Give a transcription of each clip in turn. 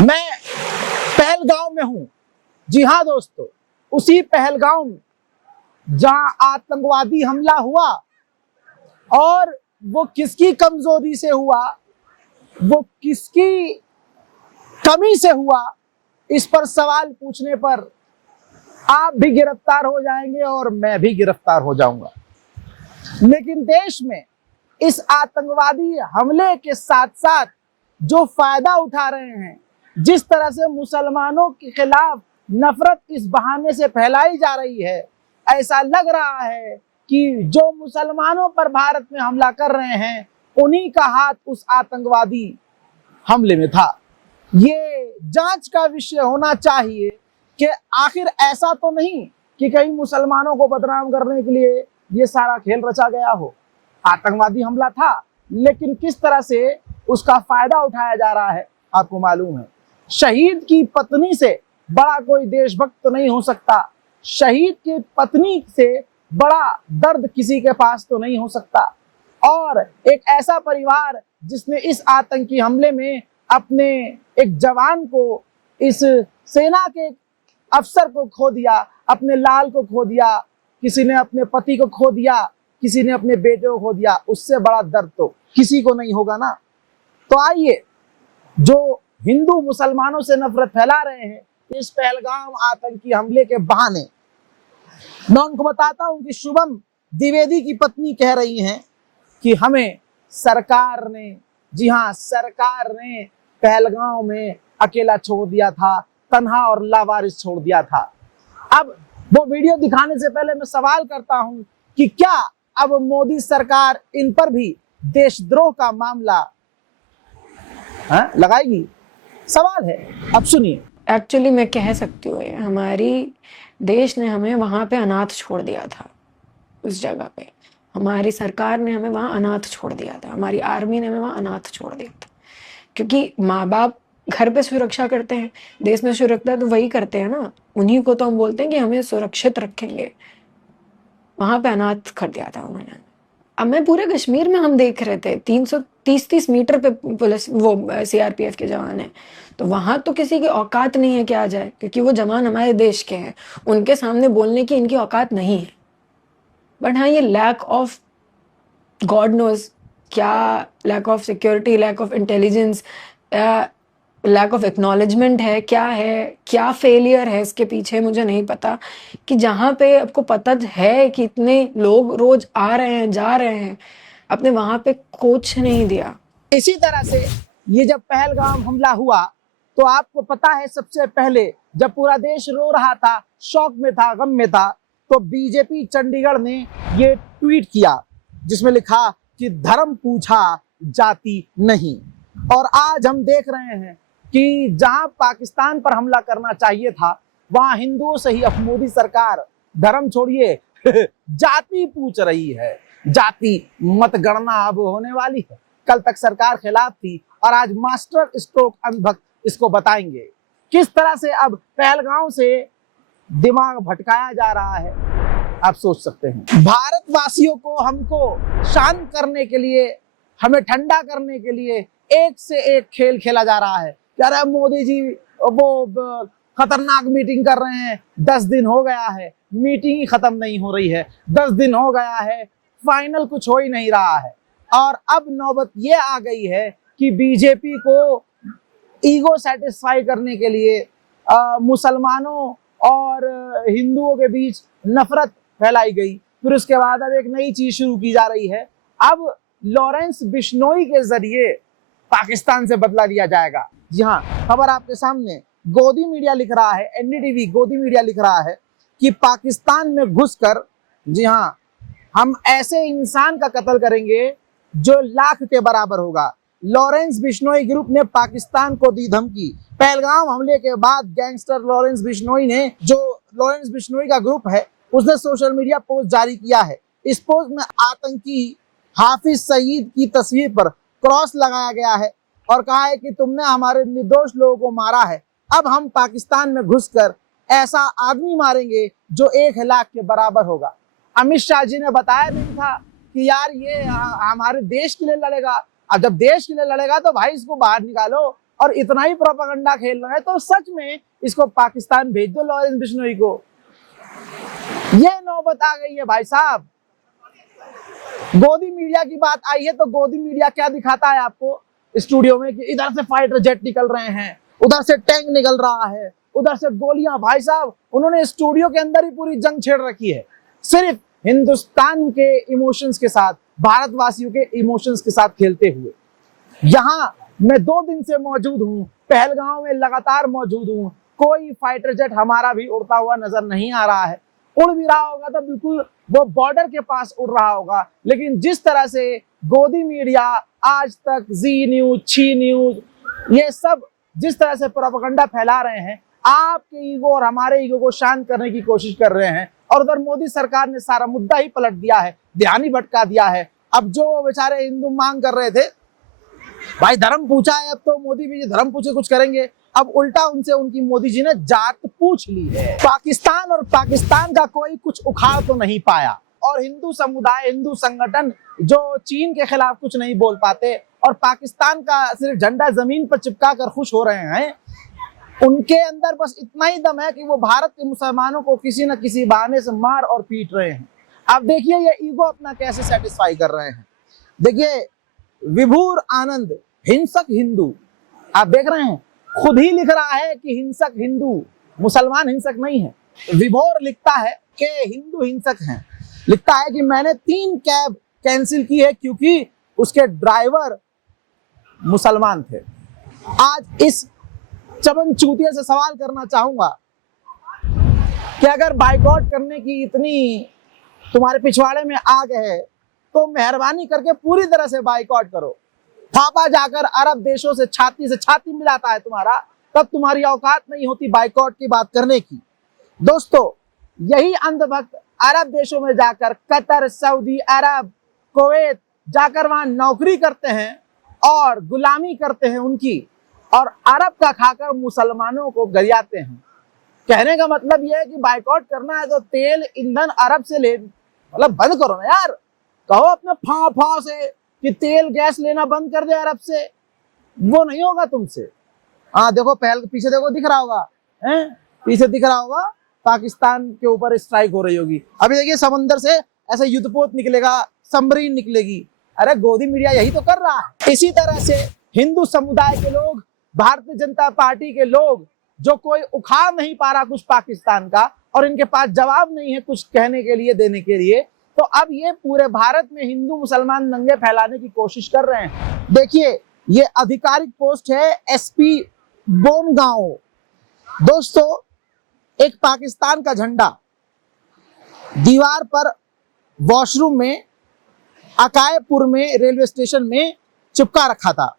मैं पहलगांव में हूं। जी हां दोस्तों, उसी पहलगांव में जहां आतंकवादी हमला हुआ और वो किसकी कमजोरी से हुआ, वो किसकी कमी से हुआ, इस पर सवाल पूछने पर आप भी गिरफ्तार हो जाएंगे और मैं भी गिरफ्तार हो जाऊंगा। लेकिन देश में इस आतंकवादी हमले के साथ साथ जो फायदा उठा रहे हैं, जिस तरह से मुसलमानों के खिलाफ नफरत इस बहाने से फैलाई जा रही है, ऐसा लग रहा है कि जो मुसलमानों पर भारत में हमला कर रहे हैं उन्हीं का हाथ उस आतंकवादी हमले में था। ये जांच का विषय होना चाहिए कि आखिर ऐसा तो नहीं कि कहीं मुसलमानों को बदनाम करने के लिए ये सारा खेल रचा गया हो। आतंकवादी हमला था, लेकिन किस तरह से उसका फायदा उठाया जा रहा है आपको मालूम है। शहीद की पत्नी से बड़ा कोई देशभक्त तो नहीं हो सकता, शहीद की पत्नी से बड़ा दर्द किसी के पास तो नहीं हो सकता। और एक ऐसा परिवार जिसने इस आतंकी हमले में अपने एक जवान को, इस सेना के अफसर को खो दिया, अपने लाल को खो दिया, किसी ने अपने पति को खो दिया, किसी ने अपने बेटे को खो दिया, उससे बड़ा दर्द तो किसी को नहीं होगा ना। तो आइए, जो हिंदू मुसलमानों से नफरत फैला रहे हैं इस पहलगाम आतंकी हमले के बहाने, मैं उनको बताता हूं कि शुभम द्विवेदी की पत्नी कह रही हैं कि हमें सरकार ने, जी हां, सरकार ने पहलगाम में अकेला छोड़ दिया था, तन्हा और लावारिस छोड़ दिया था। अब वो वीडियो दिखाने से पहले मैं सवाल करता हूं कि क्या अब मोदी सरकार इन पर भी देशद्रोह का मामला लगाएगी? सवाल है, अब सुनिए। एक्चुअली मैं कह सकती हूँ, हमारी देश ने हमें वहाँ पे अनाथ छोड़ दिया था। उस जगह पे हमारी सरकार ने हमें वहाँ अनाथ छोड़ दिया था, हमारी आर्मी ने हमें वहाँ अनाथ छोड़ दिया था। क्योंकि माँ बाप घर पे सुरक्षा करते हैं, देश में सुरक्षा तो वही करते हैं ना, उन्हीं को तो हम बोलते हैं कि हमें सुरक्षित रखेंगे। वहाँ पे अनाथ कर दिया था उन्होंने। अब मैं पूरे कश्मीर में हम देख रहे थे 330 मीटर पे पुलिस, वो सीआरपीएफ के जवान हैं, तो वहां तो किसी की औकात नहीं है कि आ जाए, क्योंकि वो जवान हमारे देश के हैं, उनके सामने बोलने की इनकी औकात नहीं है। बट हाँ, ये लैक ऑफ, गॉड नोज क्या, lack of security, lack of intelligence, lack of acknowledgement है, क्या फेलियर है इसके पीछे, मुझे नहीं पता। कि जहाँ पे आपको पता है कि इतने लोग रोज आ रहे हैं, जा रहे हैं, आपने वहां पे कुछ नहीं दिया। इसी तरह से ये जब पहलगाम हमला हुआ तो आपको पता है, सबसे पहले जब पूरा देश रो रहा था, शौक में था, गम में था, तो बीजेपी चंडीगढ़ ने ये ट्वीट किया जिसमें लिखा कि धर्म पूछा, जाति नहीं। और आज हम देख रहे हैं कि जहां पाकिस्तान पर हमला करना चाहिए था, वहां हिंदुओं से ही अब मोदी सरकार धर्म छोड़िए जाति पूछ रही है। जाति मतगणना अब होने वाली है। कल तक सरकार खिलाफ थी और आज मास्टर स्ट्रोक अंधभक्त इसको बताएंगे किस तरह से अब पहलगाम से दिमाग भटकाया जा रहा है। आप सोच सकते हैं, भारतवासियों को, हमको शांत करने के लिए, हमें ठंडा करने के लिए एक से एक खेल खेला जा रहा है। कह रहे हैं मोदी जी वो खतरनाक मीटिंग कर रहे हैं, 10 दिन हो गया है, मीटिंग ही खत्म नहीं हो रही है, 10 दिन हो गया है, फाइनल कुछ हो ही नहीं रहा है। और अब नौबत ये आ गई है कि बीजेपी को ईगो सेटिस्फाई करने के लिए मुसलमानों और हिंदुओं के बीच नफरत फैलाई गई। फिर उसके बाद अब एक नई चीज शुरू की जा रही है, अब लॉरेंस बिश्नोई के जरिए पाकिस्तान से बदला लिया जाएगा। जी हाँ, खबर आपके सामने, गोदी मीडिया लिख रहा है, एनडीटीवी गोदी मीडिया लिख रहा है कि पाकिस्तान में घुसकर, जी हाँ, हम ऐसे इंसान का कत्ल करेंगे जो लाख के बराबर होगा। लॉरेंस बिश्नोई ग्रुप ने पाकिस्तान को दी धमकी। पहलगाम हमले के बाद गैंगस्टर लॉरेंस बिश्नोई ने, जो लॉरेंस बिश्नोई का ग्रुप है, उसने सोशल मीडिया पोस्ट जारी किया है। इस पोस्ट में आतंकी हाफिज सईद की तस्वीर पर क्रॉस लगाया गया है और कहा है कि तुमने हमारे निर्दोष लोगों को मारा है, अब हम पाकिस्तान में घुसकर ऐसा आदमी मारेंगे जो 1 लाख के बराबर होगा। अमित शाह जी ने बताया नहीं था कि यार ये हमारे देश के लिए लड़ेगा। अब जब देश के लिए लड़ेगा तो भाई इसको बाहर निकालो और इतना ही प्रोपेगेंडा खेल रहे हैं तो सच में इसको पाकिस्तान भेज दो लॉरेंस बिश्नोई को। ये नौबत आ गई है भाई साहब। गोदी मीडिया की बात आई है तो गोदी मीडिया क्या दिखाता है आपको स्टूडियो में कि इधर से फाइटर जेट निकल रहे हैं, उधर से टैंक निकल रहा है, उधर से गोलियां। भाई साहब उन्होंने स्टूडियो के अंदर ही पूरी जंग छेड़ रखी है, सिर्फ हिंदुस्तान के इमोशंस के साथ, भारतवासियों के इमोशंस के साथ खेलते हुए। यहां मैं 2 दिन से मौजूद हूं, पहलगांव में लगातार मौजूद हूं, कोई फाइटर जेट हमारा भी उड़ता हुआ नजर नहीं आ रहा है। उड़ भी रहा होगा तो बिल्कुल वो बॉर्डर के पास उड़ रहा होगा। लेकिन जिस तरह से गोदी मीडिया, आज तक, जी न्यूज, छी न्यूज, ये सब जिस तरह से प्रोपेगेंडा फैला रहे हैं, आपके ईगो और हमारे ईगो को शांत करने की कोशिश कर रहे हैं। और उधर मोदी सरकार ने सारा मुद्दा ही पलट दिया है, ध्यान ही भटका दिया है। अब जो बेचारे हिंदू मांग कर रहे थे, भाई धर्म पूछा है, अब तो मोदी भी धर्म पूछे कुछ करेंगे। अब उल्टा उनसे उनकी मोदी जी ने जात पूछ ली है। पाकिस्तान और पाकिस्तान का कोई कुछ उखाड़ तो नहीं पाया, और हिंदू समुदाय, हिंदू संगठन जो चीन के खिलाफ कुछ नहीं बोल पाते और पाकिस्तान का सिर्फ झंडा जमीन पर चिपका कर खुश हो रहे हैं, उनके अंदर बस इतना ही दम है कि वो भारत के मुसलमानों को किसी न किसी बहाने से मार और पीट रहे हैं। आप देखिए ये ईगो अपना कैसे सेटिस्फाई कर रहे हैं। देखिए विभूर आनंद, हिंसक हिंदू, आप देख रहे हैं, खुद ही लिख रहा है कि हिंसक हिंदू, मुसलमान हिंसक नहीं है। विभोर लिखता है कि हिंदू हिंसक हैं। लिखता है कि मैंने 3 कैब कैंसिल की है क्योंकि उसके ड्राइवर मुसलमान थे। आज इस चमन चूतिया से सवाल करना चाहूंगा कि अगर बाइकआउट करने की इतनी तुम्हारे पिछवाड़े में आग है तो मेहरबानी करके पूरी तरह से बाइकआउट करो। थापा जाकर अरब देशों से छाती मिलाता है तुम्हारा, तब तुम्हारी औकात नहीं होती बाइकआउट की बात करने की। दोस्तों यही अंधभक्त अरब देशों में जाकर, कतर, सऊदी अरब, कुवैत जाकर वहां नौकरी करते हैं और गुलामी करते हैं उनकी, और अरब का खाकर मुसलमानों को गरियाते हैं। कहने का मतलब यह है कि बाइकआउट करना है तो तेल ईंधन अरब से ले, मतलब बंद करो ना यार। कहो अपने फा से कि तेल गैस लेना बंद कर दे अरब से, वो नहीं होगा तुमसे। हाँ देखो पहल पीछे देखो, दिख रहा होगा, हैं पीछे दिख रहा होगा, पाकिस्तान के ऊपर स्ट्राइक हो रही होगी। अभी देखिए समंदर से ऐसा युद्धपोत निकलेगा, सबमरीन निकलेगी। अरे गोदी मीडिया यही तो कर रहा है। इसी तरह से हिंदू समुदाय के लोग, भारतीय जनता पार्टी के लोग, जो कोई उखाड़ नहीं पा रहा कुछ पाकिस्तान का, और इनके पास जवाब नहीं है कुछ कहने के लिए, देने के लिए, तो अब ये पूरे भारत में हिंदू मुसलमान दंगे फैलाने की कोशिश कर रहे हैं। देखिए ये आधिकारिक पोस्ट है एसपी बोमगांव। दोस्तों एक पाकिस्तान का झंडा दीवार पर वॉशरूम में अकायपुर में रेलवे स्टेशन में चिपका रखा था,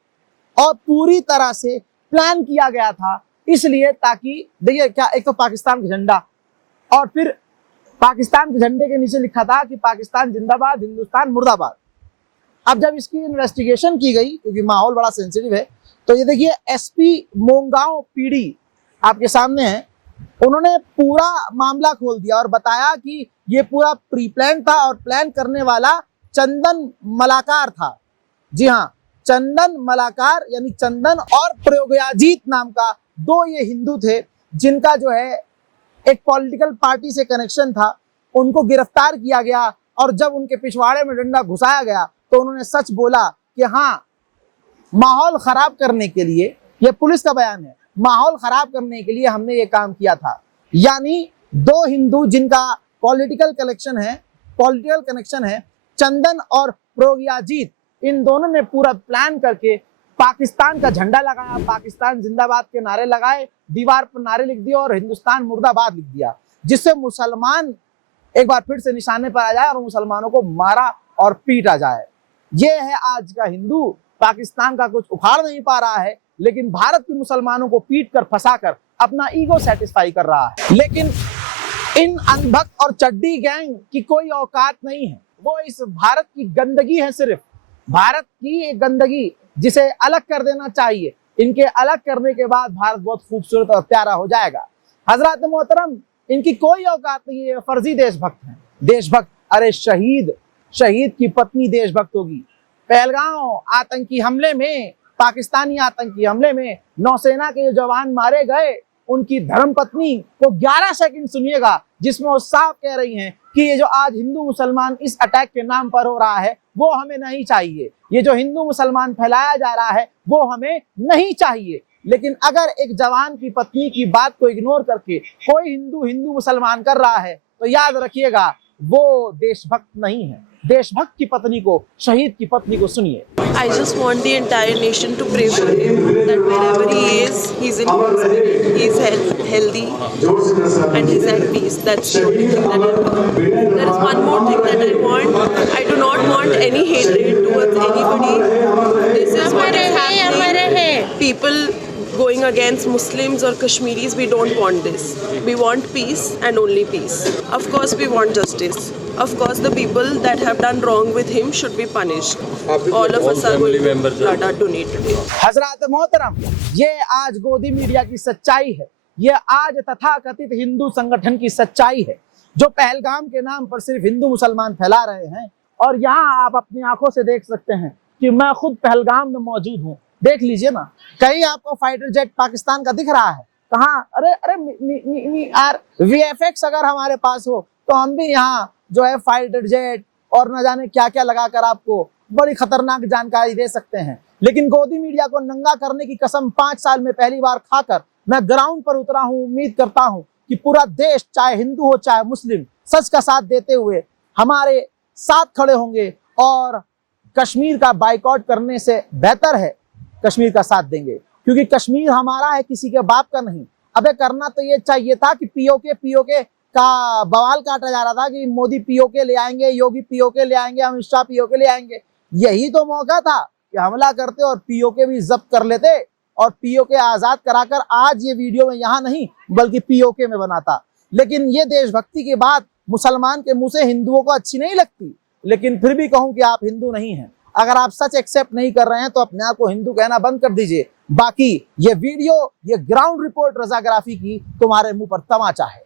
और पूरी तरह से प्लान किया गया था इसलिए ताकि, देखिए क्या, एक तो पाकिस्तान का झंडा, और फिर पाकिस्तान के झंडे के नीचे लिखा था कि पाकिस्तान जिंदाबाद, हिंदुस्तान मुर्दाबाद। अब जब इसकी इन्वेस्टिगेशन की गई, क्योंकि माहौल बड़ा सेंसिटिव है, तो ये देखिए एसपी मोंगांव पीडी आपके सामने है। उन्होंने पूरा मामला खोल दिया और बताया कि ये पूरा प्री प्लान था और प्लान करने वाला चंदन मलाकार था। जी हाँ, चंदन मलाकार यानी चंदन और प्रयोगयाजीत नाम का 2 ये हिंदू थे जिनका जो है एक पॉलिटिकल पार्टी से कनेक्शन था। उनको गिरफ्तार किया गया और जब उनके पिछवाड़े में डंडा घुसाया गया तो उन्होंने सच बोला कि हाँ, माहौल खराब करने के लिए, ये पुलिस का बयान है, माहौल खराब करने के लिए हमने ये काम किया था। यानी 2 हिंदू जिनका पॉलिटिकल कनेक्शन है, चंदन और प्रयोगयाजीत, इन दोनों ने पूरा प्लान करके पाकिस्तान का झंडा लगाया, पाकिस्तान जिंदाबाद के नारे लगाए, दीवार पर नारे लिख दिए और हिंदुस्तान मुर्दाबाद लिख दिया, जिससे मुसलमान एक बार फिर से निशाने पर आ जाए और मुसलमानों को मारा और पीटा जाए। ये है आज का हिंदू। पाकिस्तान का कुछ उखाड़ नहीं पा रहा है, लेकिन भारत के मुसलमानों को पीट कर, फंसा कर अपना ईगो सेटिस्फाई कर रहा है। लेकिन इन अनभक्त और चड्डी गैंग की कोई औकात नहीं है। वो इस भारत की गंदगी है, सिर्फ भारत की एक गंदगी, जिसे अलग कर देना चाहिए। इनके अलग करने के बाद भारत बहुत खूबसूरत और प्यारा हो जाएगा। हजरत मोहतरम, इनकी कोई औकात नहीं है, फर्जी देशभक्त हैं। देशभक्त, अरे शहीद की पत्नी देशभक्त होगी। पहलगांव आतंकी हमले में पाकिस्तानी आतंकी हमले में नौसेना के जो जवान मारे गए, उनकी धर्मपत्नी को 11 सेकंड सुनिएगा जिसमें वो साफ कह रही हैं कि ये जो आज हिंदू मुसलमान इस अटैक के नाम पर हो रहा है वो हमें नहीं चाहिए, ये जो हिंदू मुसलमान फैलाया जा रहा है वो हमें नहीं चाहिए। लेकिन अगर एक जवान की पत्नी की बात को इग्नोर करके कोई हिंदू मुसलमान कर रहा है तो याद रखिएगा वो देशभक्त नहीं है। देशभक्त की पत्नी को, शहीद की पत्नी को सुनिए। I just want the entire nation to pray for him, that wherever he is, he's in good spirit, he's healthy, and he's at peace. That's the only thing that I want. There is one more thing that I want. I do not want any hatred towards anybody. This is what is happening. People going against Muslims or Kashmiris, we don't want this. We want peace and only peace. Of course, we want justice. Of course, the people that have done wrong with him should be punished. All of us are going to blood our donate today. हजरत मोहतरम, ये आज गोदी media की सच्चाई है, ये आज तथाकथित हिंदू संगठन की सच्चाई है जो पहलगाम के नाम पर सिर्फ हिंदू मुसलमान फैला रहे हैं। और यहाँ आप अपनी आंखों से देख सकते हैं कि मैं खुद पहलगाम में मौजूद हूँ। देख लीजिए ना, कहीं आपको फाइटर जेट पाकिस्तान का दिख रहा है? कहाँ? अरे अरे यार, VFX अगर हमारे पास हो तो हम भी यहाँ जो है फाइटर जेट और न जाने क्या क्या लगाकर आपको बड़ी खतरनाक जानकारी दे सकते हैं। लेकिन गोदी मीडिया को नंगा करने की कसम 5 साल में पहली बार खाकर मैं ग्राउंड पर उतरा हूँ। उम्मीद करता हूँ कि पूरा देश, चाहे हिंदू हो चाहे मुस्लिम, सच का साथ देते हुए हमारे साथ खड़े होंगे और कश्मीर का बाइकआउट करने से बेहतर है कश्मीर का साथ देंगे, क्योंकि कश्मीर हमारा है, किसी के बाप का नहीं। अबे करना तो ये चाहिए था कि पीओके का बवाल काटा जा रहा था कि मोदी पीओके ले आएंगे, योगी पीओके ले आएंगे, अमित शाह पीओके ले आएंगे। यही तो मौका था कि हमला करते और पीओके भी जब्त कर लेते और पीओके आजाद कराकर आज ये वीडियो में यहाँ नहीं बल्कि पीओके में बनाता। लेकिन ये देशभक्ति की बात मुसलमान के मुंह से हिंदुओं को अच्छी नहीं लगती। लेकिन फिर भी कहूं कि आप हिंदू नहीं हैं। अगर आप सच एक्सेप्ट नहीं कर रहे हैं तो अपने आप को हिंदू कहना बंद कर दीजिए। बाकी ये वीडियो, ये ग्राउंड रिपोर्ट रजाग्राफी की तुम्हारे मुंह पर तमाचा है।